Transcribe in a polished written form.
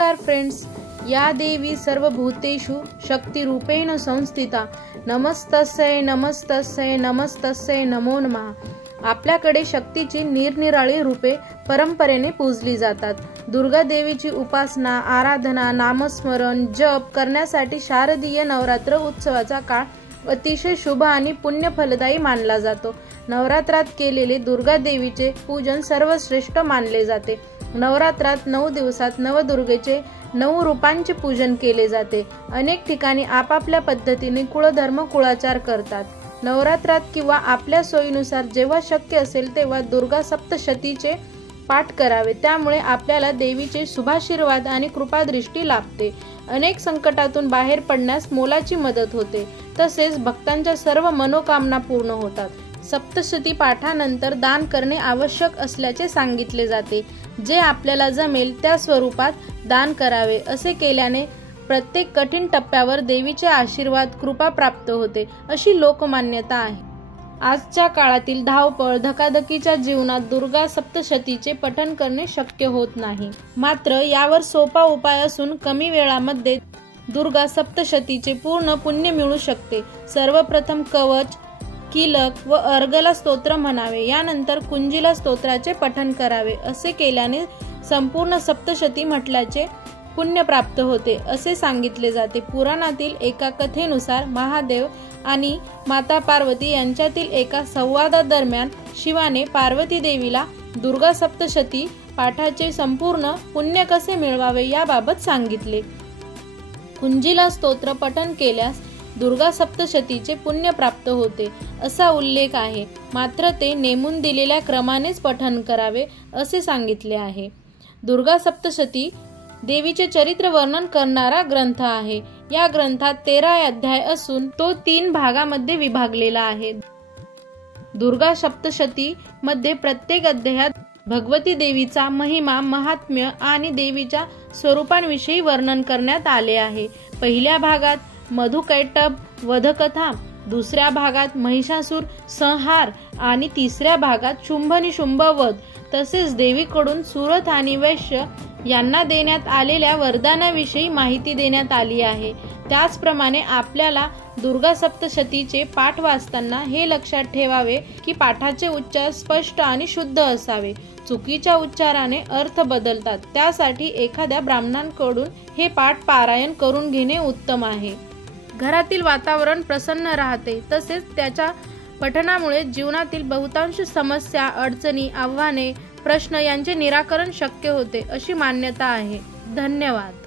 नमस्कार फ्रेंड्स, या देवी सर्वभूतेषु शक्तिरूपेण संस्थिता, नमस्तस्यै नमस्तस्यै नमस्तस्यै नमो नमः। आपल्याकडे शक्तीची निरनिराळी रूपे परंपरेने पूजली जातात। दुर्गा देवीची उपासना, आराधना, नामस्मरण, जप करण्यासाठी शारदीय नवरात्र उत्सवाचा काळ अतिशय शुभ आणि पुण्यफलदायी मानला जातो। नवरात्रात केलेले दुर्गा देवीचे पूजन सर्वश्रेष्ठ मानले जाते। नवरात्रात 9 दिवसात नवदुर्गेचे 9 रूपांचे पूजन केले जाते। अनेक ठिकाणी आपापल्या पद्धतीने कुळधर्म कुळाचार करतात। नवरात्रात किंवा आपल्या सोयीनुसार जेव्हा शक्य असेल तेव्हा दुर्गा सप्तशतीचे पाठ करावे, त्यामुळे आपल्याला देवीचे शुभाशीर्वाद आणि कृपादृष्टी लाभते। अनेक संकटातून बाहेर पडण्यास मोलाची मदत होते, तसेच भक्तांच्या सर्व मनोकामना पूर्ण होतात। सप्तशती पाठानंतर दान करणे आवश्यक असल्याचे सांगितले जाते। जे आपल्याला जमेल त्या स्वरूपात दान करावे। असे केल्याने प्रत्येक कठीण टप्प्यावर देवीचे आशीर्वाद कृपा प्राप्त होते, अशी लोकमान्यता आहे। आजच्या काळातील धावपळ धकाधकीच्या जीवनात दुर्गा सप्तशतीचे पठण करणे शक्य होत नाही। मात्र यावर सोपा उपाय असून कमी वेळामध्ये दुर्गा सप्तशतीचे पूर्ण पुण्य मिळू शकते। सर्वप्रथम कवच, कीलक व अर्गला स्तोत्र म्हणावे, यानंतर कुंजिला स्तोत्राचे पठण करावे। असे केल्याने संपूर्ण सप्तशती म्हटल्याचे पुण्य प्राप्त होते, असे सांगितले जाते। पुराणातील एका कथेनुसार महादेव आणि माता पार्वती यांच्यातील एका संवादादरम्यान शिवाने पार्वती देवीला दुर्गा सप्तशती पाठाचे संपूर्ण पुण्य कसे मिळवावे याबाबत सांगितले। कुंजिला स्तोत्र पठण केल्यास दुर्गा सप्तशतीचे पुण्य प्राप्त होते, असा उल्लेख आहे। मात्र ते नेमून दिलेल्या क्रमानेच पठण करावे, असे सांगितले आहे। दुर्गा सप्तशती देवीचे चरित्र वर्णन करणारा ग्रंथ आहे। या ग्रंथात 13 अध्याय असून तो 3 भागामध्ये विभागलेला आहे। दुर्गा सप्तशती मध्ये प्रत्येक अध्यायात भगवती देवीचा महिमा, महात्म्य आणि देवीच्या स्वरूपांविषयी वर्णन करण्यात आले आहे। पहिल्या भागात मधुकैटभ वधकथा, दुसऱ्या भागात महिषासूर संहार आणि तिसऱ्या भागात शुंभ वध, तसेच देवीकडून सुरथ आणि वैश्य यांना देण्यात आलेल्या वरदानाविषयी माहिती देण्यात आली आहे। त्याचप्रमाणे आपल्याला दुर्गा सप्तशतीचे पाठ वाचताना हे लक्षात ठेवावे की पाठाचे उच्चार स्पष्ट आणि शुद्ध असावे। चुकीच्या उच्चाराने अर्थ बदलतात, त्यासाठी एखाद्या ब्राह्मणांकडून हे पाठ पारायण करून घेणे उत्तम आहे। घरातील वातावरण प्रसन्न राहते, तसेच त्याच्या पठणामुळे जीवनातील बहुतांश समस्या, अडचणी, आव्हाने, प्रश्न यांचे निराकरण शक्य होते, अशी मान्यता आहे। धन्यवाद।